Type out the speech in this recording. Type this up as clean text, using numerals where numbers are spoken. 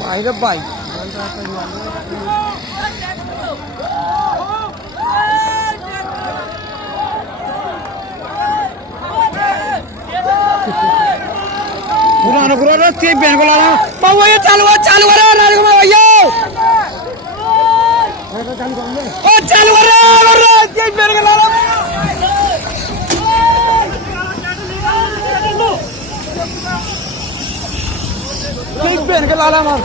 भाई रे भाई पुराना पुराना ते बेन को लाना पाओ ये चालू करे नारे को भैया ओ चालू करे ते बेन को लाना ते बेन को लाना मार